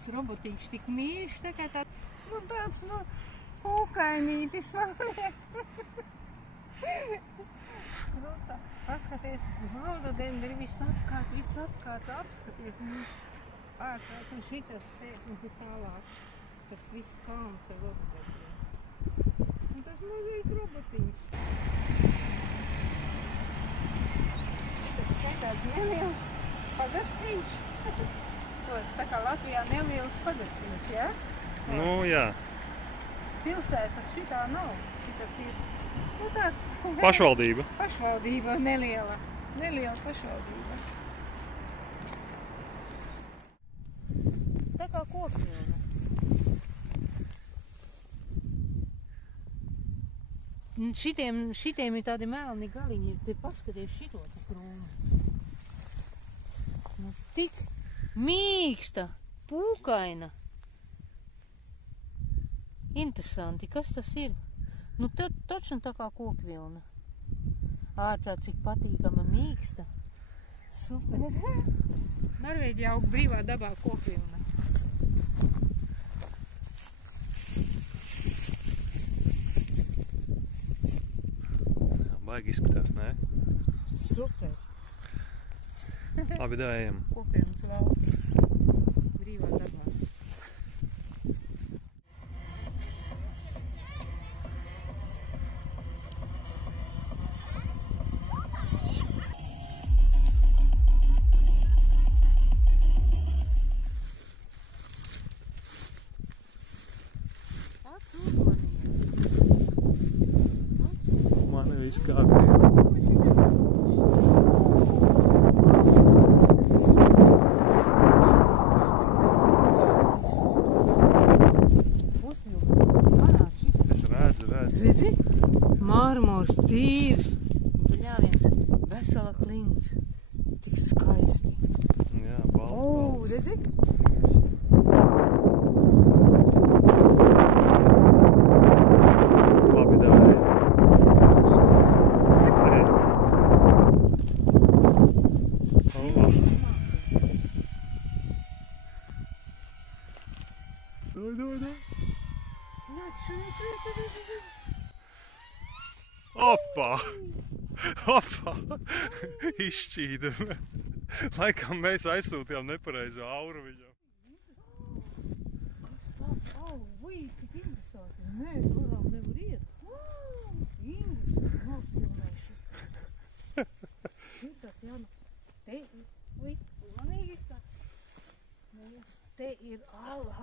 tas robotīks tik mīļš, tā kā tāds, pūkainītis man liek. Paskaties, rododendri visapkārt, apskaties. Ārprāt, un šitas te, un tālāk. Tas viss kalns ar rododendriem. Un tas mazais robotīks. Šitas skaitās neliels pagastiņš. Tā kā Latvijā neliels pagastiņš, jā? Nu, jā. Pilsētas šitā nav. Šitas ir, tāds... Pašvaldība. Pašvaldība neliela pašvaldība. Tā kā kokvilna. Šitiem ir tādi melni galiņi, te paskaties šito te krūmu. Tik mīksta, pūkaina. Interesanti, kas tas ir? Taču tā kā kokvilna. Ārprāt, cik patīkama mīksta. Super. Norvēģijā aug brīvā dabā kokvilna. Baigi izskatās, nē? Super. Labi, ejam. Kokvilnas valsts brīvā dabā. Man ir viss kārtībā. Es redzu. Redzi? Mārmors tīrs. Bļāviens, vesela klints. Tik skaisti. Jā, balts. Redzi? Labi, ejam. Doj. Opa! Izšķīdami. Laikam mēs aizsūtījām nepareizo auru viņam. Cik interesanti. Nē, garām nevar iet. Inglis, nospilnēšu. Šitas, jā, te ir, uzmanīgi tā. Te ir ala.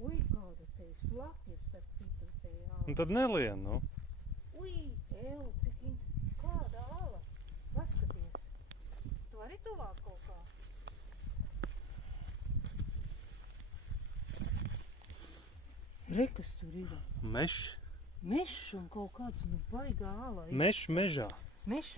Kāda te ir slapja starp citu te ala. Un tad nelien, nu. Cik kāda ala. Paskaties. Tu arī tuvāk kaut kā. Kas tur ir? Mešs. Mešs un kaut kāds, baigā ala. Mešs mežā. Mešs.